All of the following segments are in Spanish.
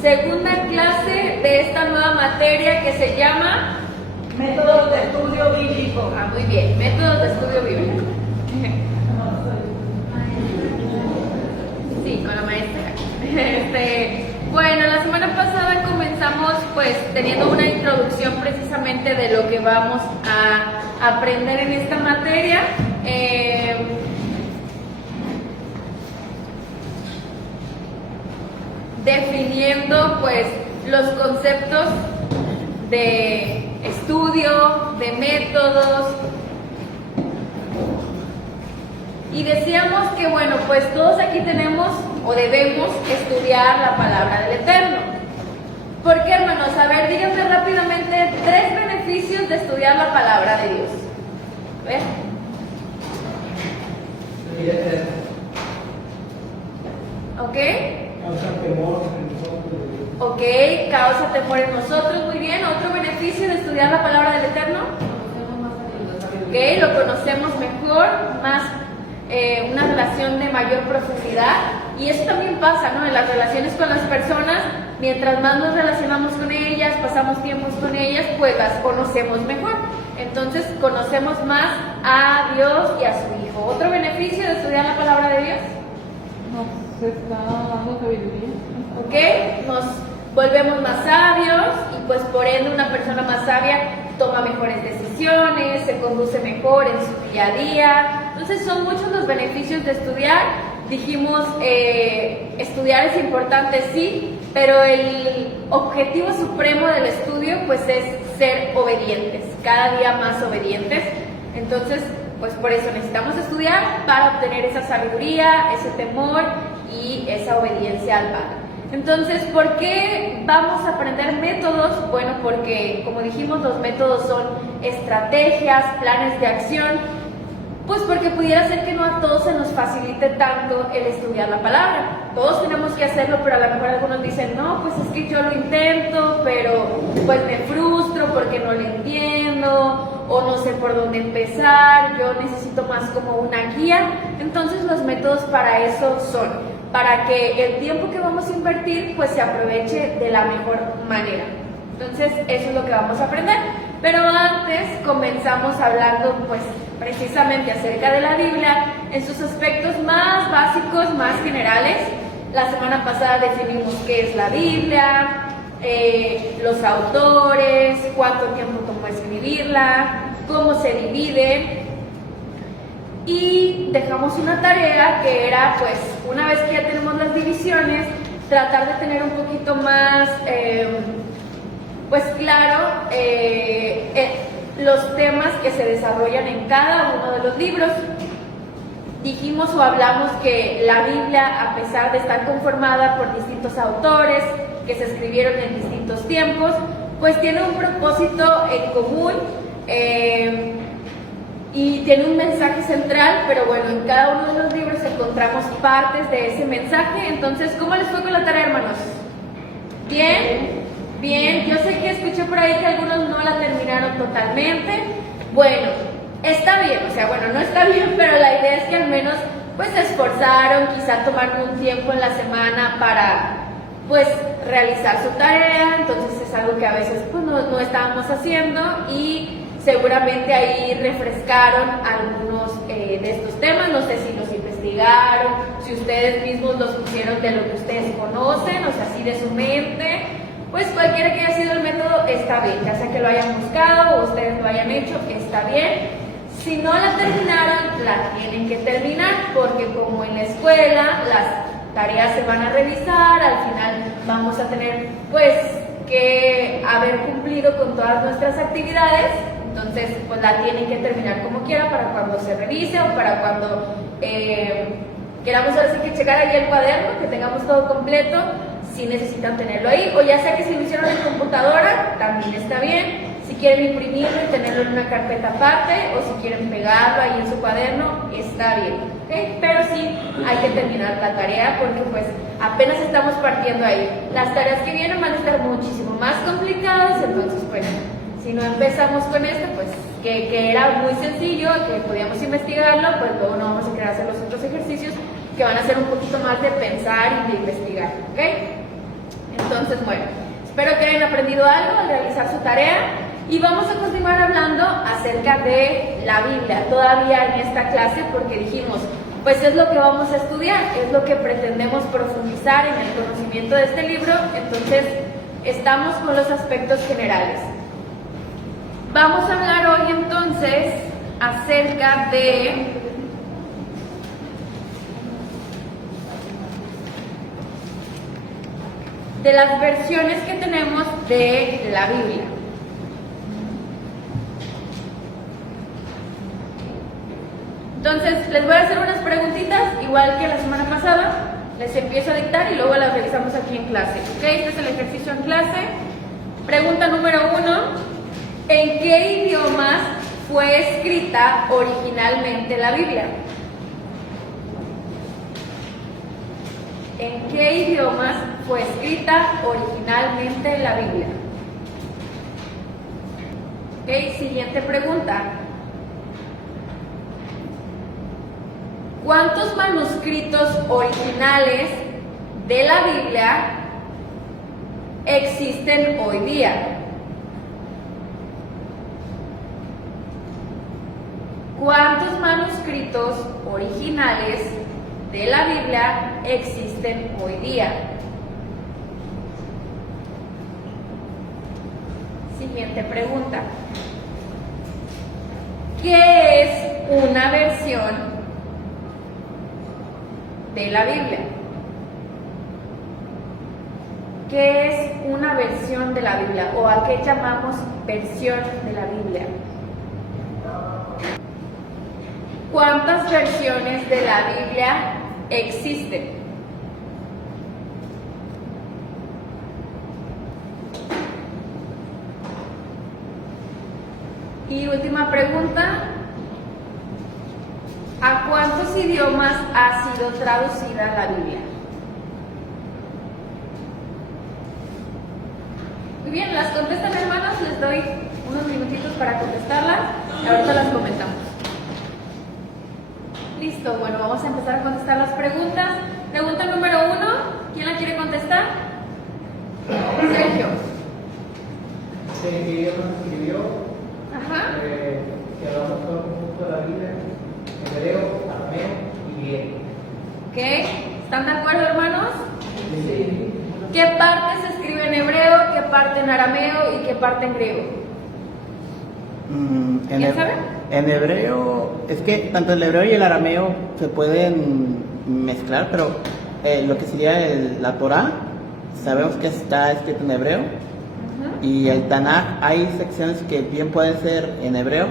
segunda clase de esta nueva materia que se llama Métodos de estudio bíblico. Ah, muy bien, métodos de estudio bíblico. Sí, con la maestra. Bueno, la semana pasada comenzamos pues teniendo una introducción precisamente de lo que vamos a aprender en esta materia. Definiendo pues los conceptos de estudio, de métodos. Y decíamos que bueno, pues todos aquí tenemos o debemos estudiar la palabra del Eterno. ¿Por qué, hermanos? A ver, díganme rápidamente 3 beneficios de estudiar la palabra de Dios. ¿Ves? ¿Ok? Causa temor en nosotros. Ok, causa temor en nosotros, muy bien. ¿Otro beneficio de estudiar la palabra del Eterno? Ok, lo conocemos mejor, más una relación de mayor profundidad. Y eso también pasa, ¿no? En las relaciones con las personas, mientras más nos relacionamos con ellas, pasamos tiempos con ellas, pues las conocemos mejor. Entonces conocemos más a Dios y a su Hijo. ¿Otro beneficio de estudiar la palabra de Dios? Nos está dando sabiduría. ¿Ok? Nos volvemos más sabios y pues por ende una persona más sabia toma mejores decisiones, se conduce mejor en su día a día. Entonces son muchos los beneficios de estudiar. Dijimos, estudiar es importante, sí, pero el objetivo supremo del estudio pues es ser obedientes, cada día más obedientes. Entonces, pues por eso necesitamos estudiar para obtener esa sabiduría, ese temor y esa obediencia al Padre. Entonces, ¿por qué vamos a aprender métodos? Bueno, porque como dijimos, los métodos son estrategias, planes de acción. Pues porque pudiera ser que no a todos se nos facilite tanto el estudiar la palabra. Todos tenemos que hacerlo, pero a lo mejor algunos dicen, no, pues es que yo lo intento, pero pues me frustro porque no lo entiendo, o no sé por dónde empezar, yo necesito más como una guía. Entonces los métodos para eso son, para que el tiempo que vamos a invertir pues se aproveche de la mejor manera. Entonces eso es lo que vamos a aprender. Pero antes comenzamos hablando pues precisamente acerca de la Biblia en sus aspectos más básicos, más generales. La semana pasada definimos qué es la Biblia, los autores, cuánto tiempo tomó escribirla, cómo se divide. Y dejamos una tarea que era, pues, una vez que ya tenemos las divisiones, tratar de tener un poquito más, pues claro, los temas que se desarrollan en cada uno de los libros. Dijimos o hablamos que la Biblia, a pesar de estar conformada por distintos autores que se escribieron en distintos tiempos, pues tiene un propósito en común. Y tiene un mensaje central, pero bueno, en cada uno de los libros encontramos partes de ese mensaje. Entonces, ¿cómo les fue con la tarea, hermanos? ¿Bien? Bien, yo sé que escuché por ahí que algunos no la terminaron totalmente. Bueno, está bien, o sea, bueno, no está bien, pero la idea es que al menos pues se esforzaron, quizá tomaron un tiempo en la semana para pues realizar su tarea. Entonces es algo que a veces pues no estábamos haciendo y seguramente ahí refrescaron algunos de estos temas. No sé si los investigaron, si ustedes mismos los pusieron de lo que ustedes conocen, o sea, así de su mente. Pues cualquiera que haya sido el método está bien, ya sea que lo hayan buscado o ustedes lo hayan hecho, está bien. Si no la terminaron, la tienen que terminar, porque como en la escuela las tareas se van a revisar, al final vamos a tener pues que haber cumplido con todas nuestras actividades. Entonces, pues la tienen que terminar como quiera para cuando se revise o para cuando queramos ahora sí que checar ahí el cuaderno, que tengamos todo completo, si necesitan tenerlo ahí. O ya sea que si lo hicieron en computadora, también está bien. Si quieren imprimirlo y tenerlo en una carpeta aparte, o si quieren pegarlo ahí en su cuaderno, está bien. ¿Okay? Pero sí hay que terminar la tarea porque pues apenas estamos partiendo ahí. Las tareas que vienen van a estar muchísimo más complicadas, entonces pues si no empezamos con esto, pues que era muy sencillo, que podíamos investigarlo, pues luego no vamos a querer hacer los otros ejercicios que van a ser un poquito más de pensar y de investigar, ¿ok? Entonces, bueno, espero que hayan aprendido algo al realizar su tarea y vamos a continuar hablando acerca de la Biblia todavía en esta clase porque dijimos, pues es lo que vamos a estudiar, es lo que pretendemos profundizar en el conocimiento de este libro, entonces estamos con los aspectos generales. Vamos a hablar hoy entonces acerca de las versiones que tenemos de la Biblia. Entonces, les voy a hacer unas preguntitas, igual que la semana pasada. Les empiezo a dictar y luego las revisamos aquí en clase. ¿Ok? Este es el ejercicio en clase. Pregunta número 1. ¿En qué idiomas fue escrita originalmente la Biblia? ¿En qué idiomas fue escrita originalmente la Biblia? Ok, siguiente pregunta. ¿Cuántos manuscritos originales de la Biblia existen hoy día? ¿Cuántos manuscritos originales de la Biblia existen hoy día? Siguiente pregunta. ¿Qué es una versión de la Biblia? ¿Qué es una versión de la Biblia? ¿O a qué llamamos versión de la Biblia? ¿Cuántas versiones de la Biblia existen? Y última pregunta. ¿A cuántos idiomas ha sido traducida la Biblia? Muy bien, ¿las contestan, hermanos? Les doy unos minutitos para contestarlas. Ahorita las comentamos. Listo, bueno, vamos a empezar a contestar las preguntas. Pregunta número 1, ¿quién la quiere contestar? Sergio. ¿En qué idioma se escribió? Ajá. Que hablamos todo un poco de la Biblia. Hebreo, arameo y griego. ¿Ok? ¿Están de acuerdo, hermanos? Sí. ¿Qué parte se escribe en hebreo, qué parte en arameo y qué parte en griego? ¿Quién sabe? En hebreo, es que tanto el hebreo y el arameo se pueden mezclar, pero lo que sería la Torá, sabemos que está escrito en hebreo, y el Tanaj, hay secciones que bien pueden ser en hebreo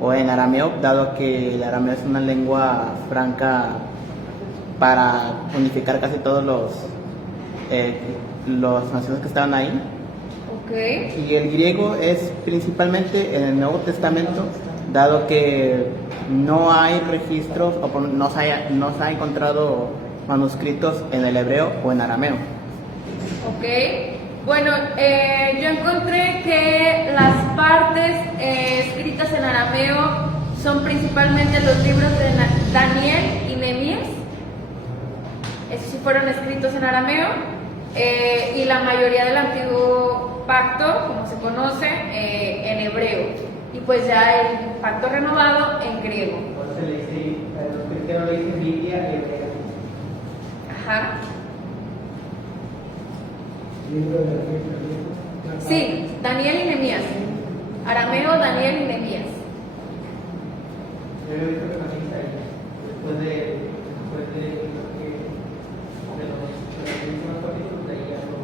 o en arameo, dado que el arameo es una lengua franca para unificar casi todos los naciones que estaban ahí. Ok. Y el griego es principalmente en el Nuevo Testamento, dado que no hay registros o no se ha encontrado manuscritos en el hebreo o en arameo. Ok. Bueno, yo encontré que las partes escritas en arameo son principalmente los libros de Daniel y Nehemías. Esos sí fueron escritos en arameo. Y la mayoría del antiguo pacto, como se conoce, en hebreo. Y pues ya el pacto renovado en griego. Por eso le dice, a los cristianos le dicen Biblia hebrea. Ajá. Libro de la Biblia. Sí, Daniel y Nehemías. Arameo, Daniel y Nehemías. Yo he visto que también está ahí. Después de los últimos capítulos de ahí ya lo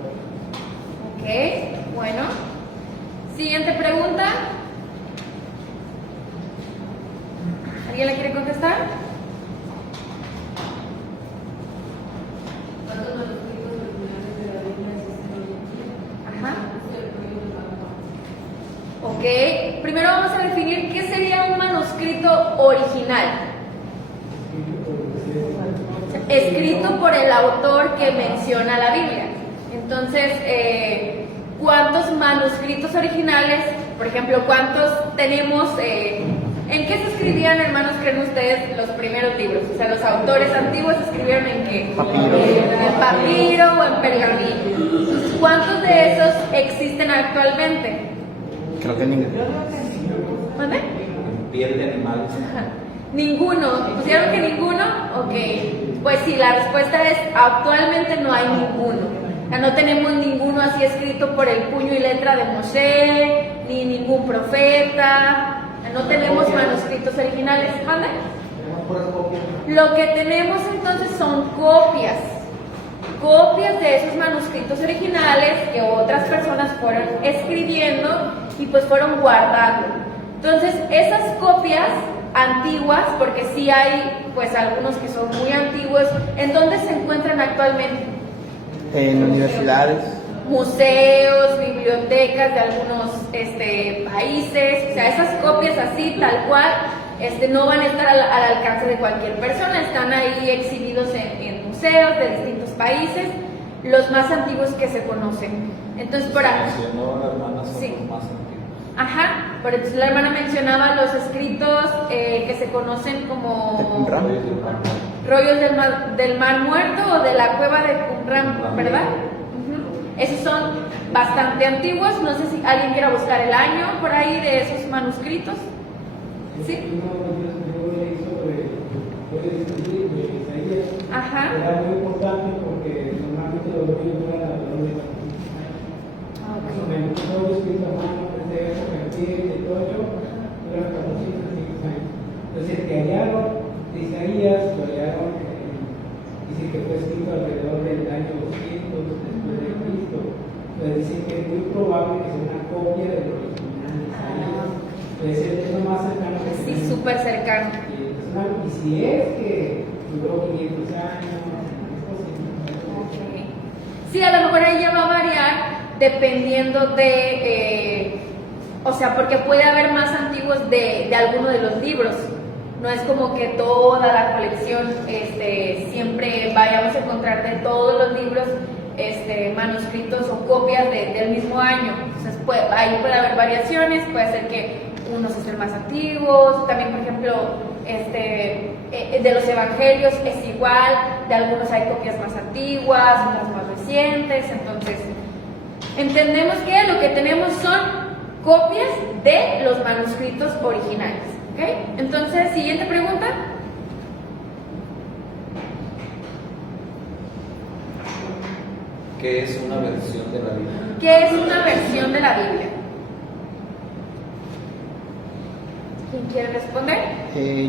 Ok, bueno. Siguiente pregunta. ¿Alguien la quiere contestar? ¿Cuántos manuscritos originales de la Biblia existen hoy en día? Ajá. Este es el rollo de la Biblia. Ok, primero vamos a definir qué sería un manuscrito original. Escrito por el autor que menciona la Biblia. Entonces, ¿cuántos manuscritos originales, por ejemplo, cuántos tenemos? ¿En qué se escribían, hermanos, creen ustedes, los primeros libros? O sea, los autores antiguos escribieron ¿en qué? Papiro. En papiro o en pergamino. Entonces, ¿cuántos existen actualmente? Creo que ninguno. ¿Mande? Piel de animales. Ajá. Ninguno. ¿Pusieron que ninguno? Ok. Pues sí, la respuesta es actualmente no hay ninguno. O sea, no tenemos ninguno así escrito por el puño y letra de Moshe, ni ningún profeta. O sea, no tenemos manuscritos originales. ¿Mande? Tenemos puras copias. Lo que tenemos entonces son copias. Copias de esos manuscritos originales que otras personas fueron escribiendo y pues fueron guardando. Entonces, esas copias antiguas, porque sí hay pues algunos que son muy antiguos, ¿en dónde se encuentran actualmente? En universidades. Museos, bibliotecas de algunos países. O sea, esas copias así, tal cual, no van a estar al alcance de cualquier persona, están ahí exhibidos en museos de distintos países, los más antiguos que se conocen. Entonces, por ahí. Mencionó la hermana son Sí. los más antiguos. Ajá, por eso la hermana mencionaba los escritos que se conocen como De Qumran. rollos del mar muerto o de la cueva de Qumran, ¿verdad? Ujú. Esos son bastante antiguos, no sé si alguien quiera buscar el año por ahí de esos manuscritos. ¿Sí? Yo leí sobre Isaías. Ajá. Era muy importante porque normalmente los niños no eran ladrones. Me gustó todo escrito a mano, desde eso, de todo eso, eran 400 años. Entonces, el que hallaron de Isaías, lo hallaron, dice que fue escrito alrededor del año 200 después de Cristo. Entonces, dicen que es muy probable que sea una copia del original de Isaías. Puede ser lo más cercano que Sí, tenemos. súper cercano. Y si es que duró 500 años, es posible. Ok. Sí, a lo mejor ella va a variar dependiendo de, o sea, porque puede haber más antiguos de alguno de los libros. No es como que toda la colección siempre vayamos a encontrar de todos los libros manuscritos o copias del mismo año. Entonces ahí puede haber variaciones, puede ser que unos estén más antiguos, también por ejemplo de los evangelios es igual, de algunos hay copias más antiguas, otras más recientes, entonces entendemos que lo que tenemos son copias de los manuscritos originales. ¿Ok? Entonces, siguiente pregunta. ¿Qué es una versión de la Biblia? ¿Qué es una versión de la Biblia? ¿Quién quiere responder?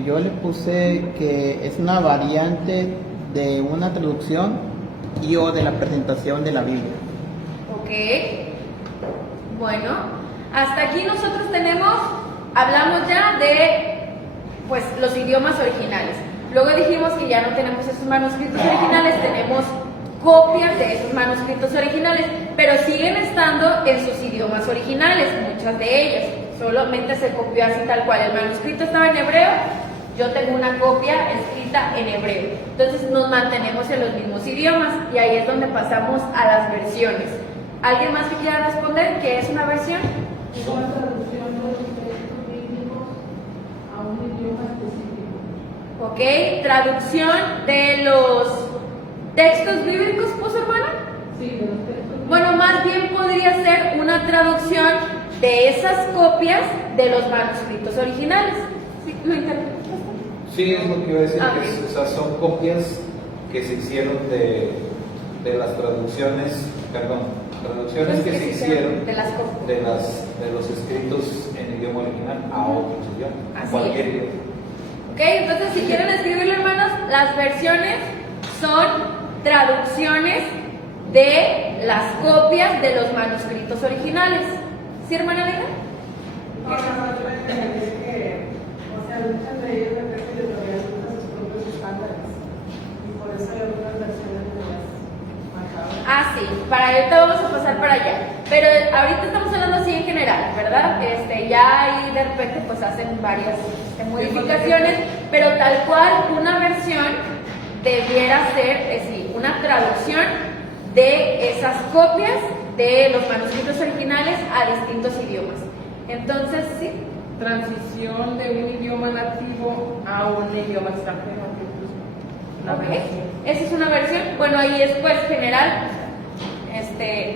Yo le puse que es una variante de una traducción y o de la presentación de la Biblia. Ok. Bueno, hasta aquí nosotros hablamos ya de pues los idiomas originales. Luego dijimos que ya no tenemos esos manuscritos originales, tenemos copias de esos manuscritos originales, pero siguen estando en sus idiomas originales, muchas de ellas. Solamente se copió así tal cual. El manuscrito estaba en hebreo, yo tengo una copia escrita en hebreo. Entonces nos mantenemos en los mismos idiomas y ahí es donde pasamos a las versiones. ¿Alguien más que quiera responder qué es una versión? Es una traducción de los textos bíblicos a un idioma específico. Ok, traducción de los textos bíblicos, ¿puso hermana? Sí, de los textos. Bueno, más bien podría ser una traducción de esas copias de los manuscritos originales. ¿Sí? ¿Lo interpretas? Sí, es lo que iba a decir, Ah, que ok. o sea, son copias que se hicieron de las traducciones, traducciones que se hicieron de las copias. de los escritos en idioma original a otros idiomas, Así cualquier es. idioma. Ok, entonces si quieren escribirlo, hermanos, las versiones son traducciones de las copias de los manuscritos originales. ¿Sí, hermana Elena? Es que, o sea, muchas de ellas dependen de todavía sus propios estándares. Y por eso hay algunas versiones de las marcadas. Ah, sí, para ahorita vamos a pasar para allá. Pero ahorita estamos hablando así en general, ¿verdad? Ya ahí de repente pues hacen varias modificaciones, pero tal cual una versión debiera ser, sí, una traducción de esas copias de los manuscritos originales a distintos idiomas. Entonces, sí. Transición de un idioma nativo a un idioma extranjero. Una Ok, versión. esa es una versión. Bueno, ahí es pues general.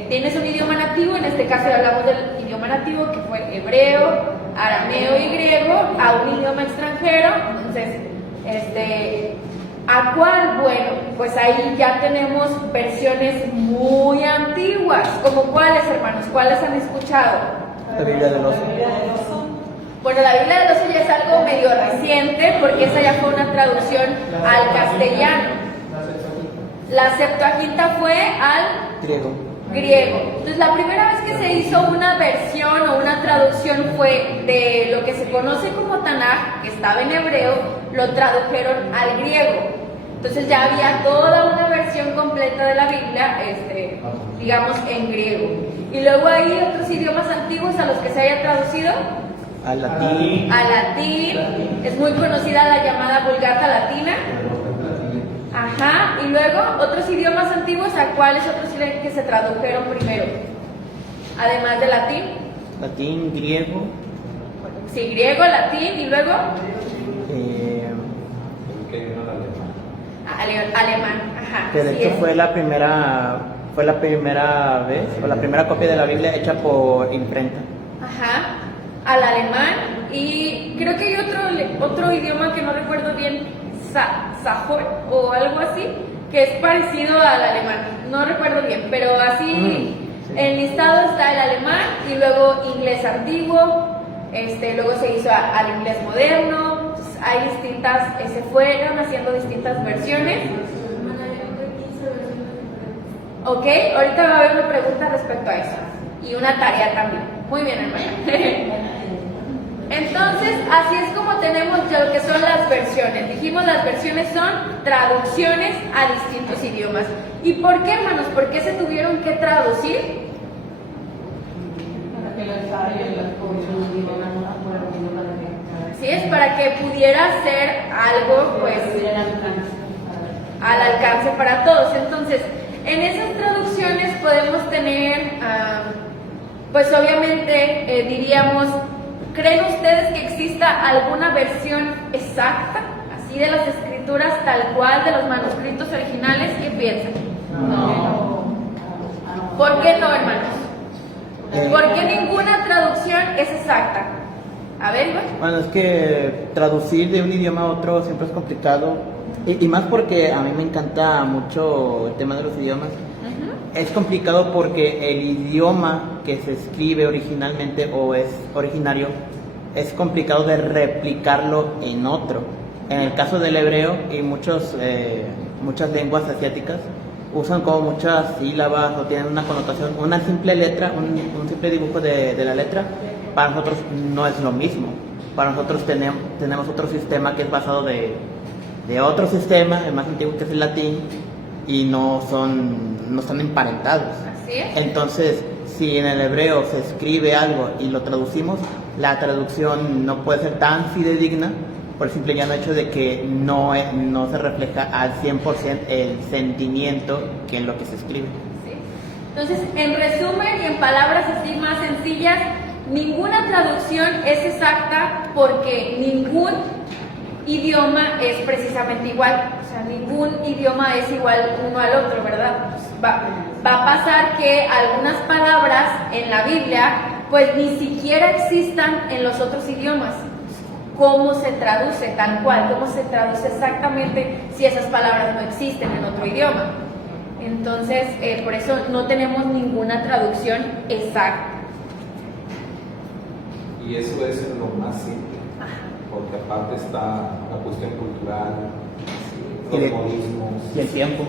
tienes un idioma nativo, en este caso hablamos del idioma nativo que fue hebreo, arameo y griego, a un idioma extranjero. Entonces, ¿a cuál? Bueno, pues ahí ya tenemos versiones muy antiguas. ¿Como cuáles, hermanos? ¿Cuáles han escuchado? La Biblia del Oso. Bueno, la Biblia del Oso ya es algo medio reciente porque esa ya fue una traducción al castellano. La Septuaginta fue al griego. Entonces, la primera vez que se hizo una versión o una traducción fue de lo que se conoce como Tanaj, que estaba en hebreo, lo tradujeron al griego. Entonces ya había toda una versión completa de la Biblia, digamos, en griego. Y luego hay otros idiomas antiguos a los que se haya traducido. Al latín. Al latín. Es muy conocida la llamada Vulgata Latina. Ajá. Y luego otros idiomas antiguos, ¿a cuáles otros creen que se tradujeron primero? Además de latín. Latín, griego. Sí, griego, latín y luego alemán. Ajá. Que de así hecho es. fue la primera vez, o la primera copia de la Biblia hecha por imprenta. Ajá, al alemán. Y creo que hay otro idioma que no recuerdo bien, sajón o algo así, que es parecido al alemán. No recuerdo bien, pero así en listado está el alemán y luego inglés antiguo, luego se hizo al inglés moderno. Entonces, hay distintas, se fueron haciendo distintas versiones. Ok, ahorita va a haber una pregunta respecto a eso y una tarea también. Muy bien, hermana. Entonces, así es como tenemos ya lo que son las versiones. Dijimos, las versiones son traducciones a distintos idiomas. ¿Y por qué, hermanos? ¿Por qué se tuvieron que traducir? Para que las áreas, las comunidades no fueran un idioma de guerra. Sí, es para que pudiera ser algo, pues, al alcance para todos. Entonces, en esas traducciones podemos tener, pues obviamente diríamos, ¿creen ustedes que exista alguna versión exacta, así de las escrituras tal cual, de los manuscritos originales? ¿Qué piensan? No. ¿Por qué no, hermanos? ¿Por qué ninguna traducción es exacta? A ver, Iván. Bueno, es que traducir de un idioma a otro siempre es complicado. Y más porque a mí me encanta mucho el tema de los idiomas. Es complicado porque el idioma que se escribe originalmente o es originario es complicado de replicarlo en otro. En el caso del hebreo y muchas lenguas asiáticas usan como muchas sílabas o tienen una connotación, una simple letra, un simple dibujo de la letra, para nosotros no es lo mismo. Para nosotros tenemos otro sistema que es basado de otro sistema, el más antiguo, que es el latín, y no están emparentados. Así es. Entonces, si en el hebreo se escribe algo y lo traducimos, la traducción no puede ser tan fidedigna por el simple llano hecho de que no se refleja al 100% el sentimiento que en lo que se escribe. ¿Sí? Entonces, en resumen y en palabras así más sencillas, ninguna traducción es exacta porque ningún idioma es precisamente igual. O sea, ningún idioma es igual uno al otro, ¿verdad? Pues va a pasar que algunas palabras en la Biblia pues ni siquiera existan en los otros idiomas. ¿Cómo se traduce tal cual? ¿Cómo se traduce exactamente si esas palabras no existen en otro idioma? Entonces, por eso no tenemos ninguna traducción exacta. Y eso es lo más simple, porque aparte está la cuestión cultural, los modismos. Y el tiempo.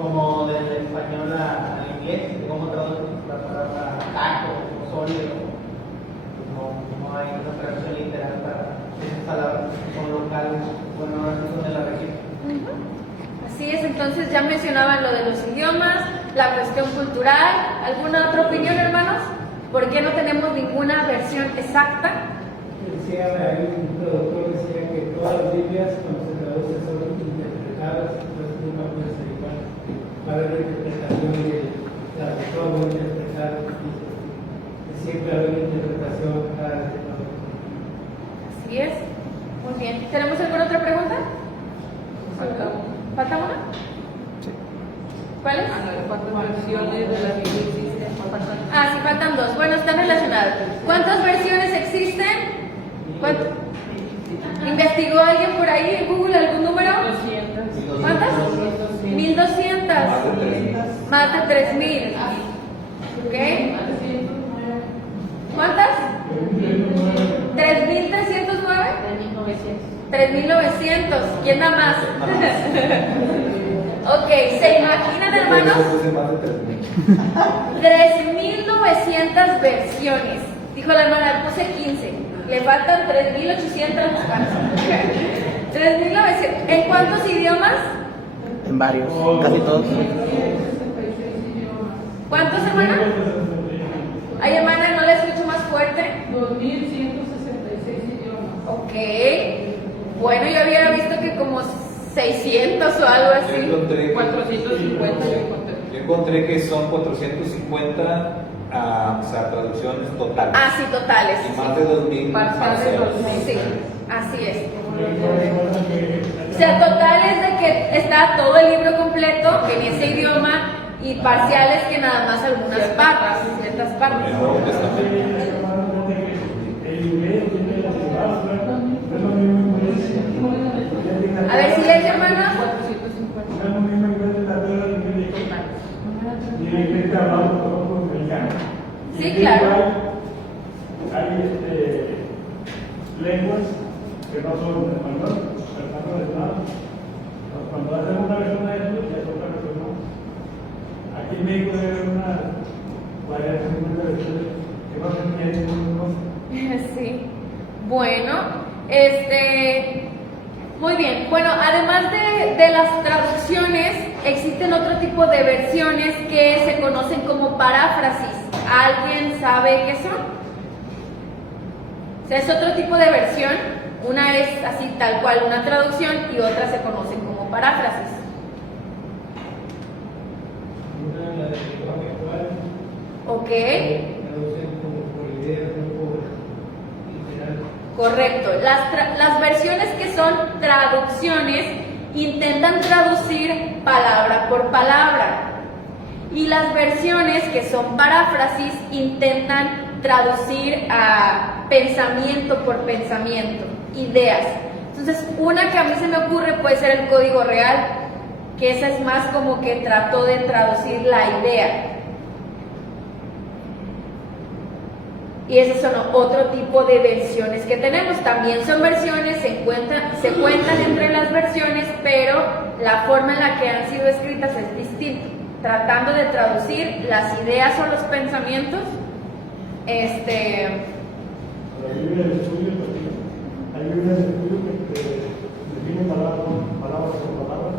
Como del español al inglés, cómo traducen la palabra taco o sólido. No hay una traducción literal para esas palabras que son locales, bueno, ahora sí son de la región. Así es, entonces ya mencionaban lo de los idiomas, la cuestión cultural. ¿Alguna otra opinión, hermanos? ¿Por qué no tenemos ninguna versión exacta? Decía, hay un traductor decía que todas las Biblias cuando se traducen son interpretadas, entonces nunca puede ser igual. Va a haber una interpretación de todo muy interpretado, siempre va a haber una interpretación cada vez. Así es. Muy bien. ¿Tenemos alguna otra pregunta? ¿Falta una? Sí. ¿Cuáles? ¿Cuántas versiones de la Biblia existen? Ah, sí, faltan dos. Bueno, están relacionadas. ¿Cuántas versiones existen? ¿Cuánto? ¿Investigó alguien por ahí en Google algún número? 200. ¿Cuántas? 1200. Más de 3000. ¿Ok? ¿Cuántas? 3309. 3900. ¿Quién da más? Ok, ¿se imaginan, hermanos? 3900 versiones. Dijo la hermana, puse 15. Le faltan 3800. 3900. ¿En cuántos idiomas? En varios, casi todos. ¿Cuántos, hermana? Ay, hermana, no la escucho más fuerte. 2166 idiomas. Ok. Bueno, yo había visto que como 600 o algo Yo así. encontré, 450 yo encontré. yo encontré que son 450 o sea, traducciones totales. Ah, sí, totales. Y más de 2000 Parciales, parciales. Sí, así es. O sea, total es de que está todo el libro completo en ese idioma y parciales que nada más algunas partes, ciertas partes. El Nuevo Testamento. A ver si lees, hermana. 450. Sí, claro. Hay lenguas que no son español, cuando hacen una versión de eso, ya es otra versión más. Aquí en México hay una variación de versiones que no se entienden. Sí. Bueno, muy bien. Bueno, además de las traducciones, existen otro tipo de versiones que se conocen como paráfrasis. ¿Alguien sabe qué son? O sea, es otro tipo de versión. Una es así tal cual una traducción y otras se conocen como paráfrasis. Una la de lenguaje actual, ¿Ok? traducen como por ideas, no por literal. Correcto. Las versiones que son traducciones intentan traducir palabra por palabra. Y las versiones que son paráfrasis intentan traducir a pensamiento por pensamiento, ideas. Entonces, una que a mí se me ocurre puede ser el Código Real, que esa es más como que trató de traducir la idea. Y esos son otro tipo de versiones que tenemos. También son versiones, se cuentan entre las versiones, pero la forma en la que han sido escritas es distinta, tratando de traducir las ideas o los pensamientos. La Biblia de estudio también. Hay Biblias de estudio que definen palabras por palabras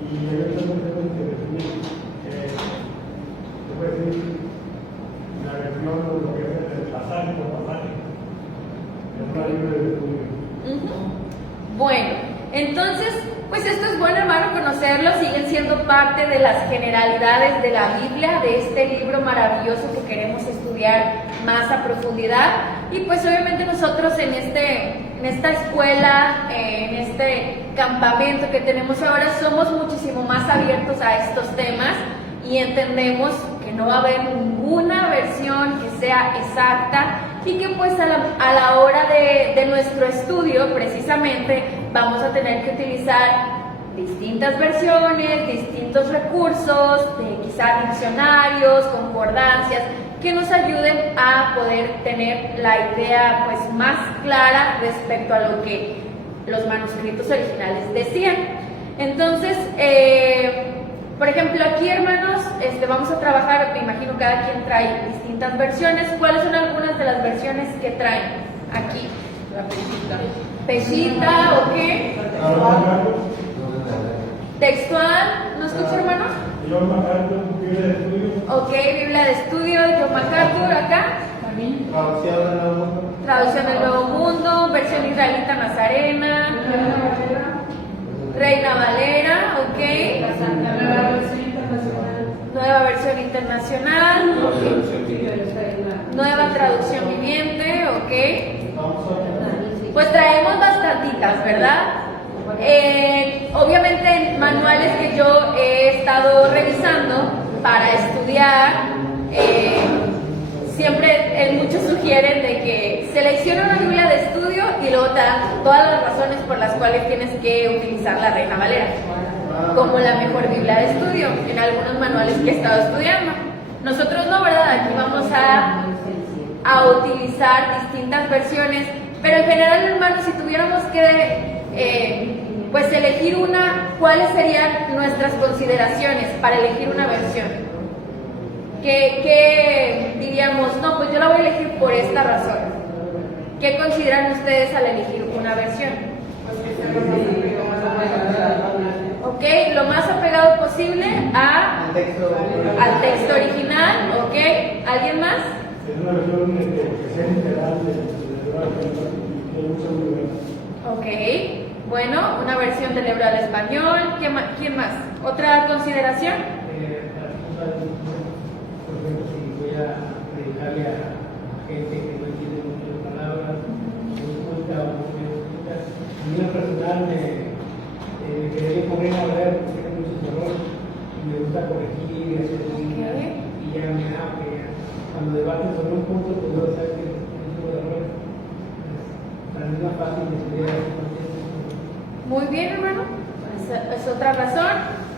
y hay otras versiones que definen, se puede decir, la versión de lo que es el pasaje por pasaje. Es una Biblia de estudio. Bueno, entonces, pues esto es bueno, hermano, conocerlo. Siguen siendo parte de las generalidades de la Biblia, de este libro maravilloso que queremos estudiar más a profundidad. Y pues obviamente nosotros en esta escuela, en este campamento que tenemos ahora, somos muchísimo más abiertos a estos temas y entendemos que no va a haber ninguna versión que sea exacta y que pues a la hora de nuestro estudio precisamente vamos a tener que utilizar distintas versiones, distintos recursos, quizá diccionarios, concordancias, que nos ayuden a poder tener la idea pues más clara respecto a lo que los manuscritos originales decían. Entonces, por ejemplo, aquí, hermanos, vamos a trabajar, me imagino cada quien trae distintas versiones. ¿Cuáles son algunas de las versiones que traen aquí? La pesita. ¿Pesita o qué? ¿Textual? ¿No escucha, hermanos? John MacArthur, Biblia de estudio. Ok, Biblia de estudio, John MacArthur, acá. Traducción del Nuevo Mundo. Traducción del Nuevo Mundo, versión israelita Nazarena. Reina Valera, ok. Nueva versión internacional. Nueva traducción viviente, ok. Pues traemos bastantitas, ¿verdad? Obviamente en manuales que yo he estado revisando para estudiar, siempre muchos sugieren de que selecciona una Biblia de estudio y luego te dan todas las razones por las cuales tienes que utilizar la Reina Valera como la mejor Biblia de estudio en algunos manuales que he estado estudiando. Nosotros no, ¿verdad? Aquí vamos a utilizar distintas versiones, pero en general, hermanos, si tuviéramos que pues elegir una, ¿cuáles serían nuestras consideraciones para elegir una versión? ¿Qué diríamos? No, pues yo la voy a elegir por esta razón. ¿Qué consideran ustedes al elegir una versión? Pues que sea lo más apegado Ok, lo más apegado posible Al al texto original, ok. ¿Alguien más? Es una versión que sea integral del hebreo que usa muy bien. Ok, bueno, una versión del hebreo al español. ¿Quién más? ¿Otra consideración? Por ejemplo, si voy a predicarle a gente que no entiende mucho las palabras, muy culta o muy culta, a mí en lo personal me quedaría con Reina Valera porque tiene muchos errores y me gusta corregir y hacer y ya me da que cuando debaten sobre un punto, pues luego sabes que muchos errores. Para mí es más fácil de estudiar. Muy bien, hermano. Esa es otra razón.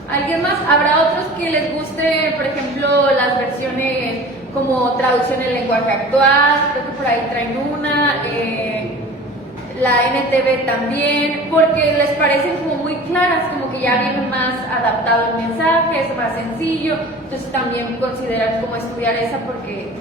¿Alguien más? ¿Habrá otros que les guste, por ejemplo, las versiones como traducción en lenguaje actual? Creo que por ahí traen una. La NTV también, porque les parecen como muy claras, como que ya viene más adaptado el mensaje, es más sencillo. Entonces también consideran como estudiar esa porque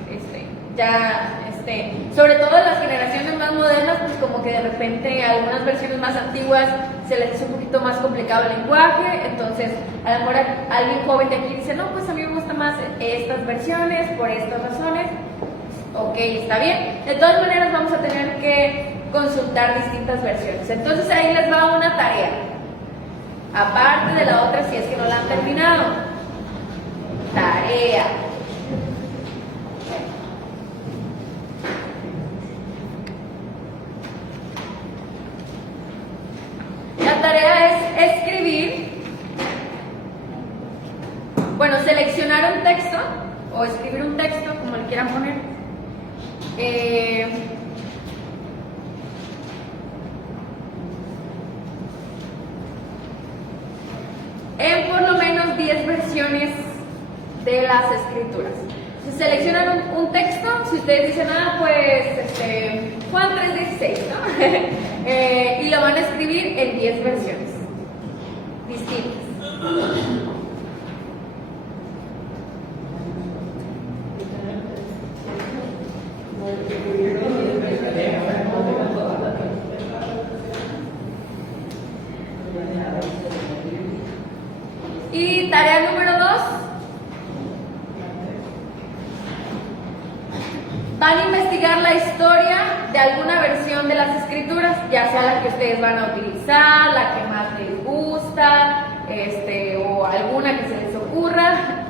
sobre todo en las generaciones más modernas, pues como que de repente algunas versiones más antiguas se les hace un poquito más complicado el lenguaje, entonces a lo mejor alguien joven de aquí dice, no, pues a mí me gustan más estas versiones por estas razones. Ok, está bien. De todas maneras vamos a tener que consultar distintas versiones. Entonces ahí les va una tarea, aparte de la otra si es que no la han terminado. Tarea. La tarea es escribir, bueno, seleccionar un texto o escribir un texto, como le quieran poner. En por lo menos 10 versiones de las escrituras. Si seleccionan un texto, si ustedes dicen, pues Juan 3:16, ¿no? Y lo van a escribir en 10 versiones distintas. Y tarea número 2. Van a investigar la historia de alguna versión de las escrituras, ya sea la que ustedes van a utilizar, la que más les gusta, o alguna que se les ocurra.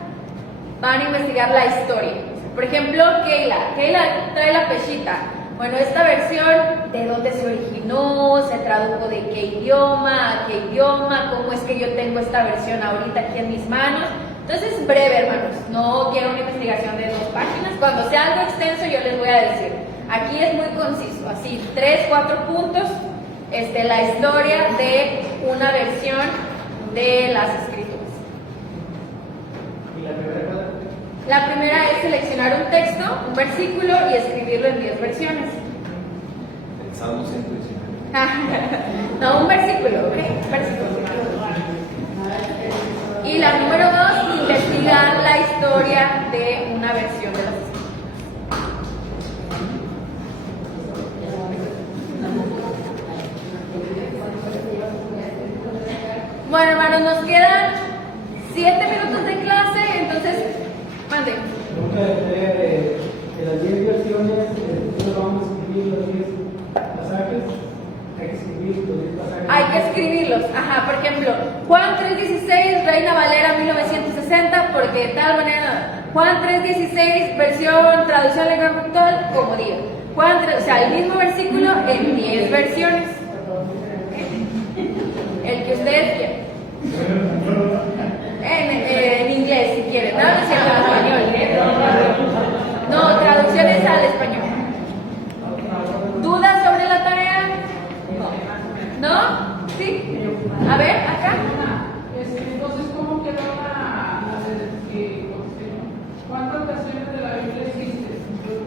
Van a investigar la historia. Por ejemplo, Keila trae la pechita. Bueno, esta versión, ¿de dónde se originó? ¿Se tradujo de qué idioma? ¿A qué idioma? ¿Cómo es que yo tengo esta versión ahorita aquí en mis manos? Entonces, breve, hermanos. No quiero una investigación de 2 páginas. Cuando sea algo extenso, yo les voy a decir. Aquí es muy conciso, así, 3, 4 puntos. La historia de una versión de las escrituras. ¿Y la primera cuál? La primera es seleccionar un texto, un versículo y escribirlo en 10 versiones. El Salmo 119. No, un versículo, ¿ok? Un versículo. Y la número 2, investigar la historia de una versión de las escrituras. Bueno, hermanos, nos quedan 7 minutos de clase, entonces, mande. Nunca de las 10 versiones, solo vamos a escribir los 10 pasajes. Hay que escribir los 10 pasajes. Hay que escribirlos, ajá, por ejemplo, Juan 3:16, Reina Valera 1960, porque de tal manera, Juan 3:16, versión, traducción lenguaje actual, como diga. Juan 3, o sea, el mismo versículo en 10 versiones. ¿Ustedes quieren? En inglés, si quieren. No, no es cierto, en español. No, traducciones al español. ¿Dudas sobre la tarea? ¿No? ¿Sí? A ver, acá. Entonces, ¿cómo quedó ¿cuántas versiones de la Biblia existen? Yo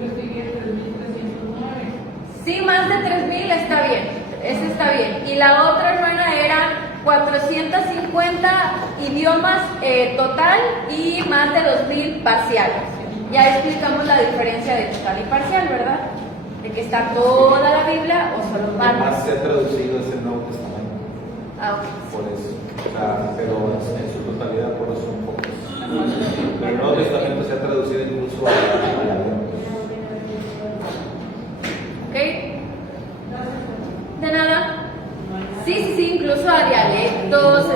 investigué 3.309. Sí, más de 3.000 está bien. Ese está bien. Y la otra, hermana, era 450 idiomas total y más de 2.000 parciales. Ya explicamos la diferencia de total y parcial, ¿verdad? De que está toda la Biblia o solo Más parte. se ha traducido es el Nuevo Testamento, Ah, ok. por eso. O sea, pero en su totalidad, por eso son pocos. Pero el Nuevo Testamento se ha traducido incluso a ¿Ok? De nada. Sí, incluso a dialectos,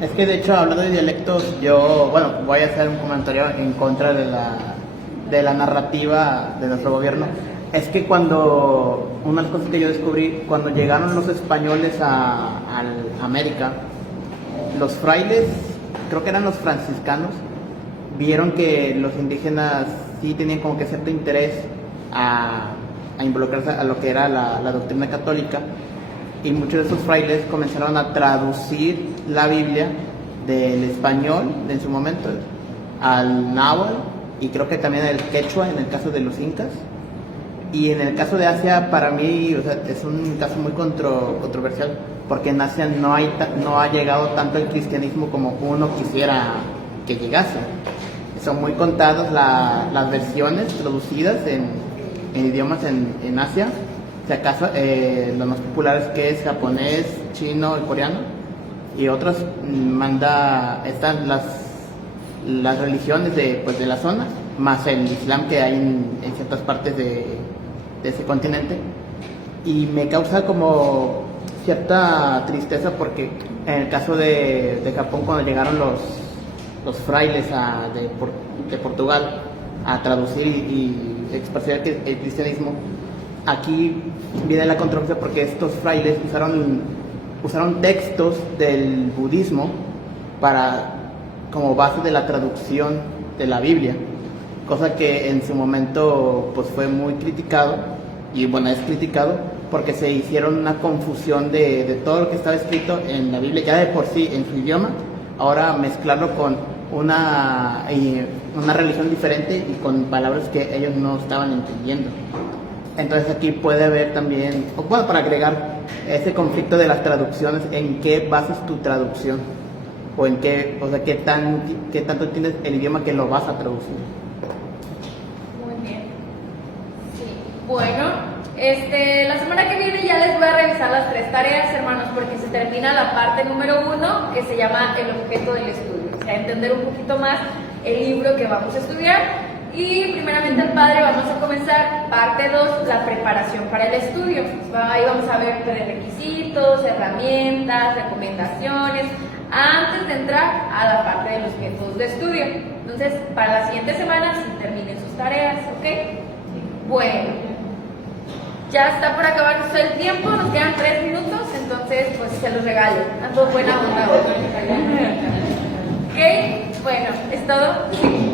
Es que de hecho, hablando de dialectos, yo, bueno, voy a hacer un comentario en contra de la narrativa de nuestro gobierno. Es que unas cosas que yo descubrí, cuando llegaron los españoles a América, los frailes, creo que eran los franciscanos, vieron que los indígenas sí tenían como que cierto interés a involucrarse a lo que era la doctrina católica, y muchos de esos frailes comenzaron a traducir la Biblia del español en su momento al náhuatl, y creo que también al quechua en el caso de los incas. Y en el caso de Asia, para mí, o sea, es un caso muy controversial, porque en Asia no ha llegado tanto el cristianismo como uno quisiera que llegase. Son muy contadas las versiones traducidas en idiomas en Asia. Si acaso, los más populares, que es japonés, chino y coreano, y otros están las religiones de la zona, más el islam que hay en ciertas partes de ese continente. Y me causa como cierta tristeza, porque en el caso de Japón, cuando llegaron los frailes de Portugal a traducir y expresar el cristianismo, aquí viene la controversia, porque estos frailes usaron textos del budismo como base de la traducción de la Biblia, cosa que en su momento pues fue muy criticado, y bueno, es criticado porque se hicieron una confusión de todo lo que estaba escrito en la Biblia ya de por sí en su idioma, ahora mezclarlo con una religión diferente y con palabras que ellos no estaban entendiendo. Entonces aquí puede haber también, bueno, para agregar ese conflicto de las traducciones, en qué basas tu traducción, o en qué tanto tienes el idioma que lo vas a traducir. muy bien. Sí. Bueno, la semana que viene ya les voy a revisar las 3 tareas, hermanos, porque se termina la parte número 1, que se llama el objeto del estudio. O sea, entender un poquito más el libro que vamos a estudiar. Y primeramente, el Padre, vamos a comenzar parte 2, la preparación para el estudio. Ahí vamos a ver requisitos, herramientas, recomendaciones, antes de entrar a la parte de los métodos de estudio. Entonces, para la siguiente semana, sí terminen sus tareas, ¿ok? Bueno, ya está por acabarse el tiempo, nos quedan 3 minutos, entonces, pues se los regalo. Ando buena onda hoy. ¿Ok? Bueno, ¿es todo? Sí.